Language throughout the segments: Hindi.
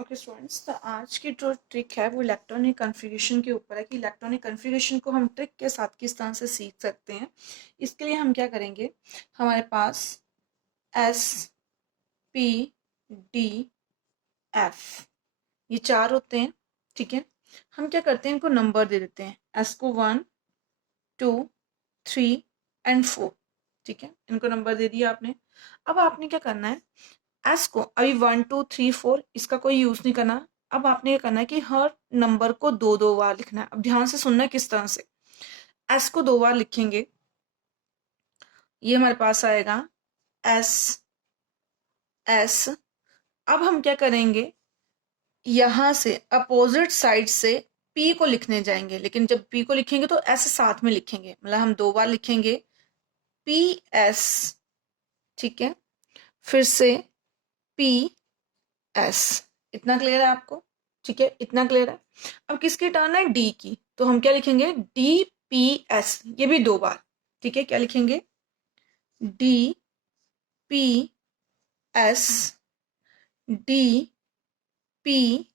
ओके स्टूडेंट्स, तो आज की जो ट्रिक है वो इलेक्ट्रॉनिक कॉन्फ़िगरेशन के ऊपर है कि इलेक्ट्रॉनिक कॉन्फ़िगरेशन को हम ट्रिक के साथ किस तरह से सीख सकते हैं। इसके लिए हम क्या करेंगे, हमारे पास एस पी डी एफ ये चार होते हैं। ठीक है, हम क्या करते हैं, इनको नंबर दे देते हैं। एस को 1, 2, 3 एंड 4। ठीक है, इनको नंबर दे दिया आपने। अब आपने क्या करना है, एस को अभी 1, 2, 3, 4 इसका कोई यूज नहीं करना। अब आपने ये करना है कि हर नंबर को दो दो बार लिखना है। अब ध्यान से सुनना है किस तरह से। एस को दो बार लिखेंगे, ये हमारे पास आएगा एस एस। अब हम क्या करेंगे, यहां से अपोजिट साइड से पी को लिखने जाएंगे, लेकिन जब पी को लिखेंगे तो एस साथ में लिखेंगे, मतलब हम दो बार लिखेंगे पी एस। ठीक है, फिर से पी एस। इतना क्लियर है आपको? ठीक है, इतना क्लियर है। अब किसकी टर्न है, डी की, तो हम क्या लिखेंगे, डी पी एस, ये भी दो बार। ठीक है, क्या लिखेंगे, D P S, D P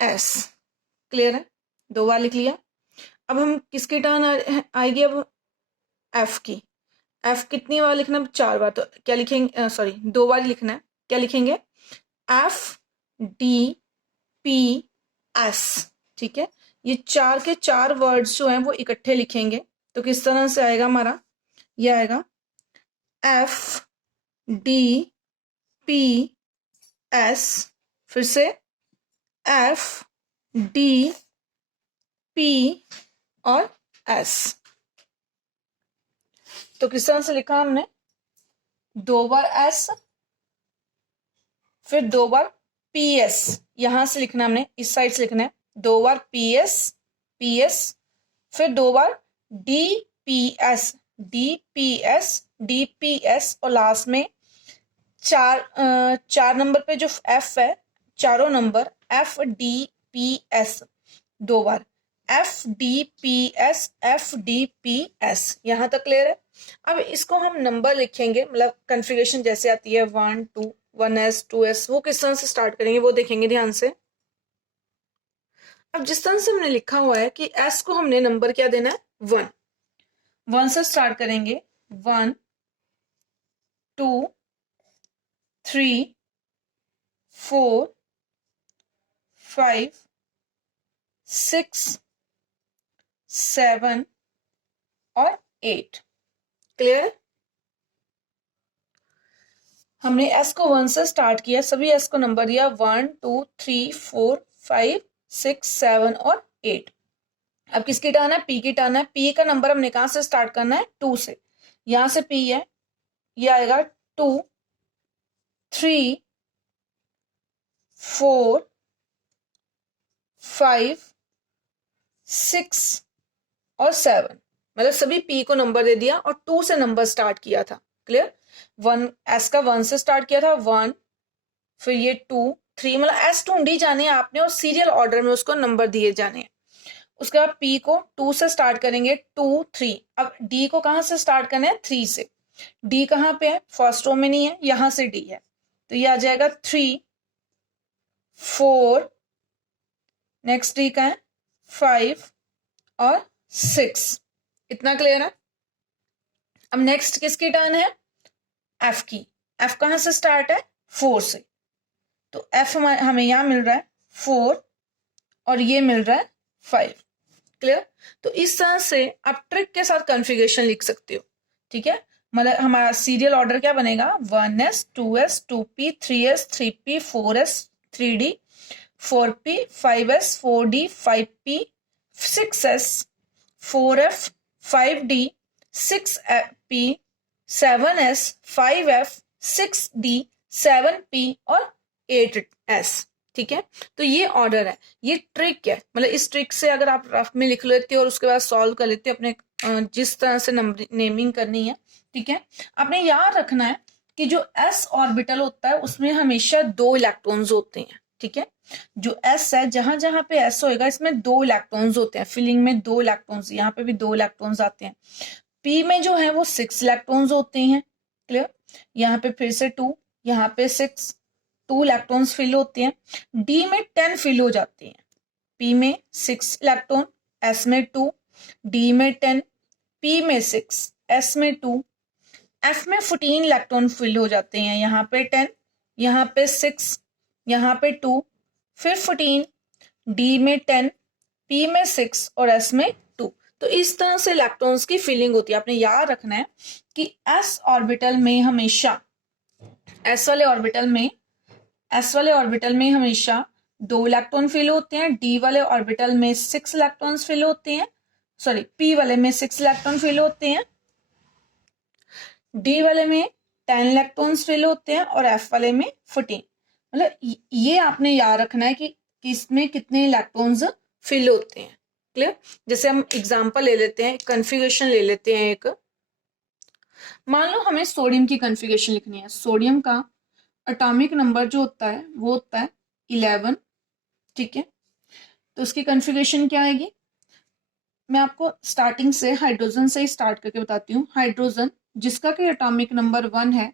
S. Clear है, दो बार लिख लिया। अब हम किसकी टर्न आएगी, अब एफ की। एफ कितनी बार लिखना, चार बार, तो क्या लिखेंगे, सॉरी दो बार लिखना है। क्या लिखेंगे, एफ डी पी एस। ठीक है, ये चार के चार वर्ड्स जो हैं वो इकट्ठे लिखेंगे, तो किस तरह से आएगा हमारा, ये आएगा एफ डी पी एस, फिर से एफ डी पी और एस। तो किस तरह से लिखा हमने, दो बार एस, फिर दो बार पी एस, यहां से लिखना हमने, इस साइड से लिखना है, दो बार पी एस, फिर दो बार D P S, D P S, और लास्ट में चार नंबर पे जो एफ है, चारों number F D P S, दो बार F D P S, F D P S. यहां तक क्लियर है। अब इसको हम नंबर लिखेंगे, मतलब कॉन्फ़िगरेशन जैसे आती है 1, 2, 1s, 2s, वो किस तरह से स्टार्ट करेंगे वो देखेंगे ध्यान से। अब जिस तरह से हमने लिखा हुआ है कि s को हमने नंबर क्या देना है, 1। 1 से स्टार्ट करेंगे, 1, 2, 3, 4, 5, 6, 7 और 8। क्लियर? हमने s को 1 से स्टार्ट किया, सभी s को नंबर दिया, 1, 2, 3, 4, 5, 6, 7 और 8। अब किसकी टर्न है, p की टर्न है। p का नंबर हमने कहां से स्टार्ट करना है, 2 से। यहां से p है, ये आएगा 2, 3, 4, 5, 6 और 7, मतलब सभी p को नंबर दे दिया और 2 से नंबर स्टार्ट किया था। क्लियर? 1 s का 1 से स्टार्ट किया था, 1, फिर ये 2, 3, मतलब s ढूंढी जाने हैं आपने और सीरियल ऑर्डर में उसको नंबर दिए जाने हैं। उसके बाद p को 2 से स्टार्ट करेंगे, 2, 3। अब d को कहां से स्टार्ट करना है, 3 से। d कहां पे है, फर्स्ट रो में नहीं है, यहां से d है, तो ये आ जाएगा 3, 4, नेक्स्ट d का है 5 और 6। इतना क्लियर है? अब नेक्स्ट किसकी टर्न है, f की। f कहां से स्टार्ट है, 4 से, तो f हमें यहां मिल रहा है 4 और ये मिल रहा है 5। क्लियर? तो इस तरह से आप ट्रिक के साथ कॉन्फ़िगरेशन लिख सकते हो। ठीक है, मतलब हमारा सीरियल ऑर्डर क्या बनेगा, 1s, 2s, 2p, 3s, 3p, 4s, 3d, 4p, 5s, 4d, 5p, 6s, 4f, 5d, 6p, 7s, 5f, 6d, 7p और 8s। ठीक है, तो ये ऑर्डर है, ये ट्रिक है। मतलब इस ट्रिक से अगर आप रफ में लिख लेते हो और उसके बाद सॉल्व कर लेते हो अपने जिस तरह से नंबर नेमिंग करनी है। ठीक है, आपने याद रखना है कि जो s ऑर्बिटल होता है उसमें हमेशा 2 इलेक्ट्रॉन्स होते हैं। ठीक है, जो s है, जहां जहां पे s होएगा इसमें 2 इलेक्ट्रॉन्स होते हैं। फिलिंग में 2 इलेक्ट्रॉन्स, यहाँ पे भी 2 इलेक्ट्रॉन्स आते हैं। p में जो है वो 6 इलेक्ट्रॉन्स होते हैं। क्लियर? यहाँ पे फिर से 2, यहाँ पे 6, 2 इलेक्ट्रॉन्स फिल होते हैं, डी में 10 फिल हो जाते हैं, पी में 6 इलेक्ट्रॉन, एस में 2, डी में 10, पी में 6, एस में 2, एफ में 14 इलेक्ट्रॉन फिल हो जाते हैं, यहाँ पे 10, यहाँ पे 6, यहाँ पे 2, फिर 14, डी में 10, पी में 6 और एस में 2। तो इस तरह से इलेक्ट्रॉन्स की फिलिंग होती है। आपने याद रखना है कि एस ऑर्बिटल में हमेशा एस वाले ऑर्बिटल में हमेशा 2 इलेक्ट्रॉन फिल होते हैं, डी वाले ऑर्बिटल में 6 इलेक्ट्रॉन्स फिल होते हैं, सॉरी पी वाले में 6 इलेक्ट्रॉन फिल होते हैं, डी वाले में 10 इलेक्ट्रॉन्स फिल होते हैं और एफ वाले में 14। मतलब ये आपने याद रखना है कि किसमें कितने इलेक्ट्रॉन्स फिल होते हैं। क्लियर? जैसे हम एग्जांपल ले लेते हैं, कन्फिगरेशन ले लेते हैं एक। मान लो हमें सोडियम की कन्फिगरेशन लिखनी है। सोडियम का एटॉमिक नंबर जो होता है वो होता है 11, ठीक है। तो उसकी कन्फिगरेशन क्या आएगी? मैं आपको स्टार्टिंग से हाइड्रोजन से ही स्टार्ट करके बताती हूँ। हाइड्रोजन जिसका कि एटॉमिक नंबर 1 है,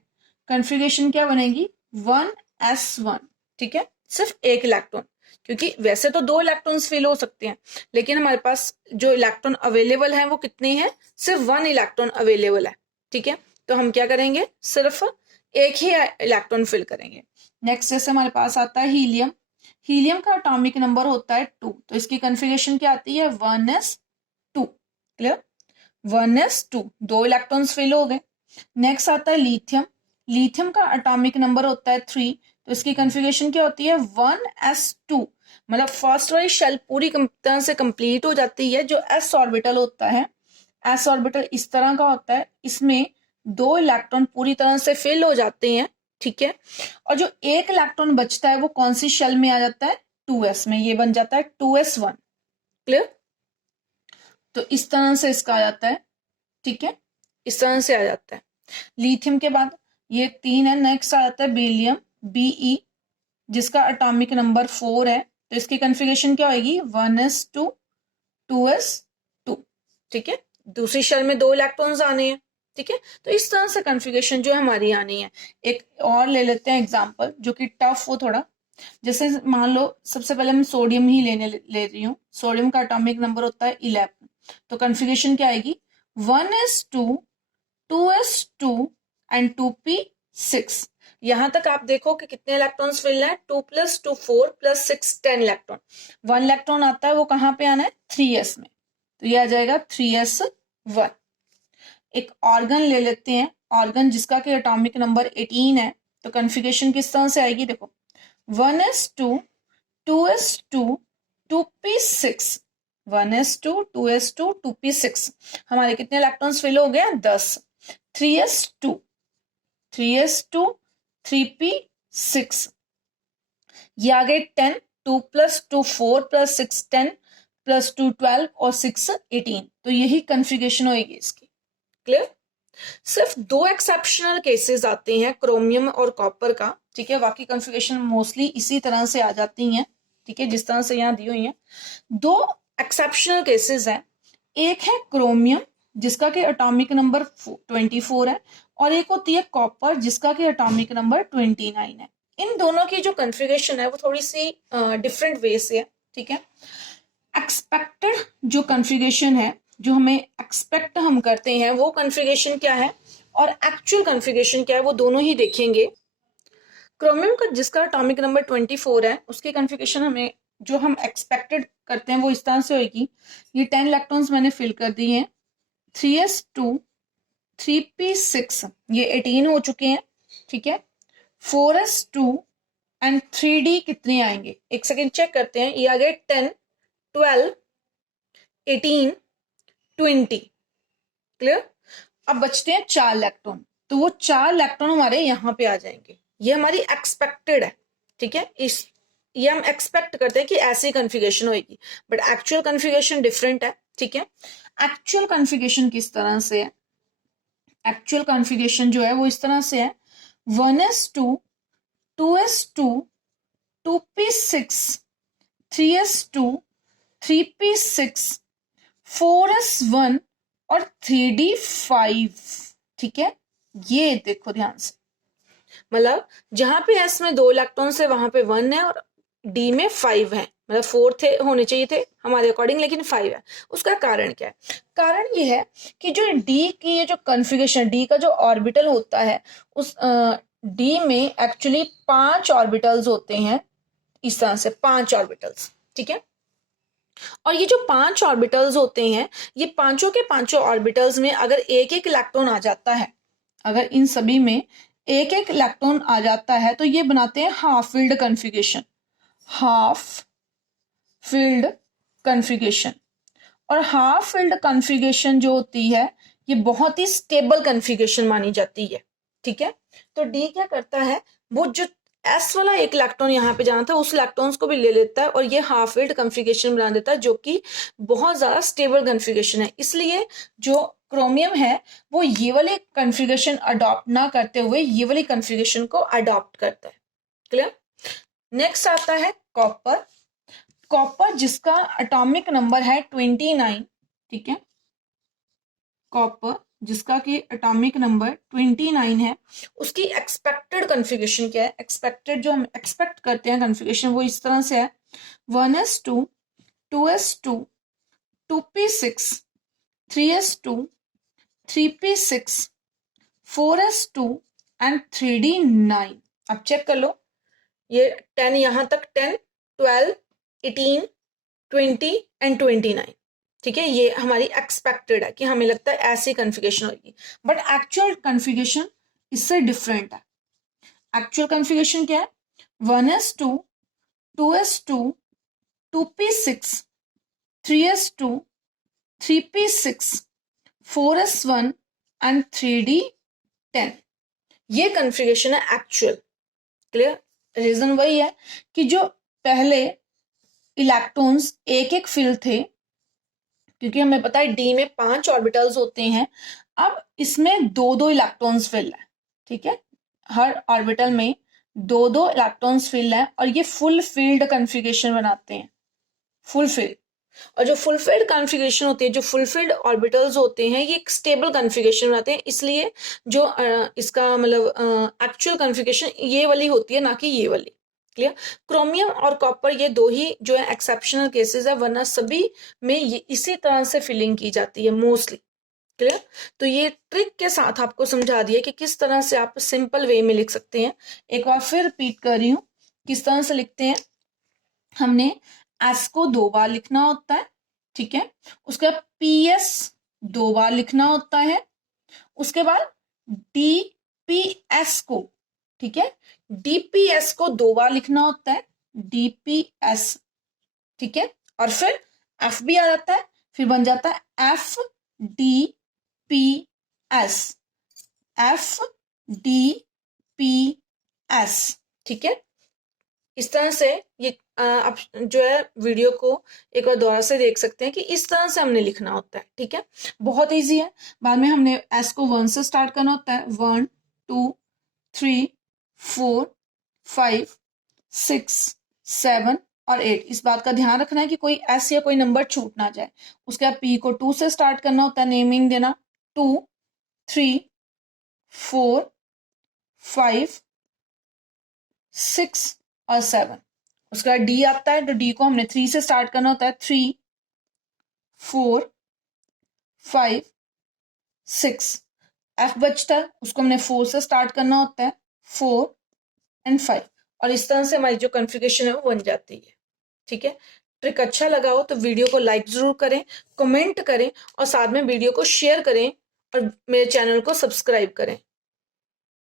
कन्फिगरेशन क्या बनेगी? 1s1, ठीक है। सिर्फ एक इलेक्ट्रॉन, क्योंकि वैसे तो 2 इलेक्ट्रॉन्स फिल हो सकते हैं, लेकिन हमारे पास जो इलेक्ट्रॉन अवेलेबल है वो कितने हैं? सिर्फ 1 इलेक्ट्रॉन अवेलेबल है, ठीक है। तो हम क्या करेंगे? सिर्फ एक ही इलेक्ट्रॉन फिल करेंगे। नेक्स्ट जैसे हमारे पास आता है हीलियम। हीलियम का एटॉमिक नंबर होता है 2, तो इसकी कन्फिगरेशन क्या आती है? 1s2। Clear? 1s2, 2 electrons fill हो गए। नेक्स्ट आता है लिथियम। लिथियम का एटॉमिक नंबर होता है 3, तो इसकी कन्फिगरेशन क्या होती है? 1s2। मतलब फर्स्ट वाली शेल पूरी तरह से कंप्लीट हो जाती है। जो s ऑर्बिटल होता है, s ऑर्बिटल इस तरह का होता है, इसमें 2 इलेक्ट्रॉन पूरी तरह से फिल हो जाते हैं, ठीक है। और जो एक इलेक्ट्रॉन बचता है वो कौन सी शेल में आ जाता है? 2s में। ये बन जाता है 2s1। क्लियर? तो इस तरह से इसका आ जाता है, ठीक है, इस तरह से आ जाता है। लिथियम के बाद ये 3 है। नेक्स्ट आ जाता है बेरिलियम, Be, जिसका एटॉमिक नंबर 4 है, तो इसकी कन्फिगरेशन क्या होगी? 1s2, 2s2, ठीक है। दूसरी शेल में 2 इलेक्ट्रॉन्स आने हैं, ठीक है। तो इस तरह से कन्फिगरेशन जो है हमारी आनी है। एक और ले लेते हैं एग्जांपल जो कि टफ हो थोड़ा। जैसे मान लो सबसे पहले मैं सोडियम ही ले रही हूँ। सोडियम का एटॉमिक नंबर होता है 11, तो कन्फिगरेशन क्या आएगी? 1s2, 2s2 and 2p6। यहां तक आप देखो कि कितने इलेक्ट्रॉन्स फिल है? 2 + 2 4 + 6 10 इलेक्ट्रॉन। 1 इलेक्ट्रॉन आता है वो कहां पे आना है? 3s में, तो ये आ जाएगा 3s1। एक ऑर्गन ले लेते हैं। ऑर्गन जिसका कि एटॉमिक नंबर 18 है, तो कन्फिगरेशन किस तरह से आएगी? देखो 1s2, 2s2, 2p6, 1s2, 2s2, 2p6। हमारे कितने इलेक्ट्रॉन्स फिल हो गए? 10। 3s2, 3s2, 3p6, ये आ गए 10। 2 + 2 4 + 6 10 + 2 12 और 6 18। तो यही कन्फिगरेशन होगी इसकी। क्लियर? सिर्फ 2 एक्सेप्शनल केसेस आते हैं, क्रोमियम और कॉपर का, ठीक है। बाकी कन्फिगरेशन मोस्टली इसी तरह से आ जाती हैं, ठीक है, जिस तरह से यहाँ दी हुई है। 2 एक्सेप्शनल केसेस हैं। एक है क्रोमियम जिसका कि एटॉमिक नंबर 24 है, और एक होती है कॉपर जिसका कि एटॉमिक नंबर 29 है। इन दोनों की जो कन्फिगरेशन है वो थोड़ी सी डिफरेंट वे से है, ठीक है। एक्सपेक्टेड जो कन्फिगरेशन है, जो हमें एक्सपेक्ट हम करते हैं, वो कन्फिगरेशन क्या है और एक्चुअल कन्फिगरेशन क्या है, वो दोनों ही देखेंगे। क्रोमियम का जिसका एटॉमिक नंबर 24 है, उसकी कन्फिगरेशन हमें जो हम एक्सपेक्टेड करते हैं वो इस तरह से होगी। ये 10 इलेक्ट्रॉन्स मैंने फिल कर दिए हैं। 3s2, 3p6, ये 18 हो चुके हैं, ठीक है। 4s2 एंड 3d कितने आएंगे? एक सेकेंड चेक करते हैं। ये आ गए 10, 12, 18, 20। क्लियर? अब बचते हैं 4 इलेक्ट्रॉन, तो वो 4 इलेक्ट्रॉन हमारे यहाँ पे आ जाएंगे। ये हमारी एक्सपेक्टेड है, ठीक है। ये हम एक्सपेक्ट करते हैं कि ऐसी कन्फिगरेशन होगी, बट एक्चुअल कन्फिगरेशन डिफरेंट है, ठीक है। एक्चुअल कन्फिगरेशन किस तरह से है? एक्चुअल कन्फिगरेशन जो है वो इस तरह से है। 1s2, 2s2, 2p6, 3s2, 3p6, 4s1 और 3d5, ठीक है। ये देखो ध्यान से, मतलब जहां पे एस में 2 इलेक्ट्रॉन्स है वहां पे 1 है और डी में 5 है, मतलब 4 थे होने चाहिए थे हमारे अकॉर्डिंग, लेकिन 5 है। उसका कारण क्या है? कारण ये है कि जो डी की ये जो कन्फिगरेशन, डी का जो ऑर्बिटल होता है, उस डी में एक्चुअली 5 ऑर्बिटल्स होते हैं, इस तरह से 5 ऑर्बिटल्स, ठीक है। और ये जो 5 ऑर्बिटल्स होते हैं, ये पांचों के पांचों ऑर्बिटल्स में अगर एक एक इलेक्ट्रॉन आ जाता है, अगर इन सभी में एक एक इलेक्ट्रॉन आ जाता है तो ये बनाते हैं half field configuration, half field configuration. और हाफ फील्ड कन्फिगरेशन जो होती है ये बहुत ही स्टेबल कन्फिगरेशन मानी जाती है, ठीक है। तो डी क्या करता है, वो जो एस वाला एक इलेक्ट्रॉन यहाँ पे जाना था उस इलेक्ट्रॉन्स को भी ले लेता है और ये हाफ फील्ड कन्फिगरेशन बना देता है, जो कि बहुत ज्यादा स्टेबल कन्फिगरेशन है। इसलिए जो क्रोमियम है वो ये वाले कन्फिगरेशन अडॉप्ट ना करते हुए ये वाली कन्फिगरेशन को अडॉप्ट करता है। क्लियर? नेक्स्ट आता है कॉपर। कॉपर जिसका एटॉमिक नंबर है 29, ठीक है। कॉपर जिसका कि एटॉमिक नंबर 29 है, उसकी एक्सपेक्टेड कन्फिगरेशन क्या है? एक्सपेक्टेड जो हम एक्सपेक्ट करते हैं कन्फिगरेशन वो इस तरह से है 1s2 2s2 2p6 3s2 3p6 4s2 and 3d9। अब चेक कर लो, ये 10 यहां तक 10 12 18 20 एंड 29, ठीक है। ये हमारी एक्सपेक्टेड है कि हमें लगता है ऐसी कन्फिगरेशन होगी, बट एक्चुअल कन्फिगरेशन इससे डिफरेंट है। एक्चुअल कन्फिगरेशन क्या है? 1s2 2s2 2p6 3s2 3p6 4s1 and 3d10। ये कन्फिगरेशन है एक्चुअल। क्लियर? रीजन वही है कि जो पहले इलेक्ट्रॉन्स एक एक फिल थे, क्योंकि हमें पता है डी में 5 ऑर्बिटल्स होते हैं, अब इसमें 2-2 इलेक्ट्रॉन्स फिल है, ठीक है। हर ऑर्बिटल में 2-2 इलेक्ट्रॉन्स फिल है और ये फुल फील्ड कन्फिगरेशन बनाते हैं, फुल फील्ड। और जो फुल फील्ड कॉन्फ़िगरेशन होती है, जो फुल फील्ड ऑर्बिटल्स होते हैं, ये एक स्टेबल कॉन्फ़िगरेशन बनाते हैं। इसलिए जो इसका मतलब एक्चुअल कॉन्फ़िगरेशन ये वाली होती है, ना कि ये वाली। क्लियर? क्रोमियम और कॉपर ये दो ही जो है एक्सेप्शनल केसेस है, वरना सभी में ये इसी तरह से फिलिंग की जाती है मोस्टली। क्लियर? तो ये ट्रिक के साथ आपको समझा दिया कि किस तरह से आप सिंपल वे में लिख सकते हैं। एक बार फिर रिपीट कर रही हूँ, किस तरह से लिखते हैं। हमने एस को 2 बार लिखना होता है, ठीक है। उसके बाद पीएस 2 बार लिखना होता है, उसके बाद डीपीएस को, ठीक है, डीपीएस को 2 बार लिखना होता है, डीपीएस, ठीक है। और फिर एफ भी आ जाता है, फिर बन जाता है F D P S, F D P S, ठीक है। इस तरह से ये आप जो है वीडियो को एक बार दोबारा से देख सकते हैं कि इस तरह से हमने लिखना होता है, ठीक है। बहुत इजी है। बाद में हमने एस को 1 से स्टार्ट करना होता है, 1 2 3 4 5 6 7 और 8। इस बात का ध्यान रखना है कि कोई एस या कोई नंबर छूट ना जाए। उसके बाद पी को 2 से स्टार्ट करना होता है, नेमिंग देना 2 3 4 5 6 और 7। उसके बाद डी आता है, तो डी को हमने 3 से स्टार्ट करना होता है, 3 4 5 6। एफ बचता है, उसको हमने 4 से स्टार्ट करना होता है, 4 एंड 5। और इस तरह से हमारी जो कॉन्फ़िगरेशन है वो बन जाती है, ठीक है। ट्रिक अच्छा लगा हो तो वीडियो को लाइक जरूर करें, कमेंट करें और साथ में वीडियो को शेयर करें और मेरे चैनल को सब्सक्राइब करें।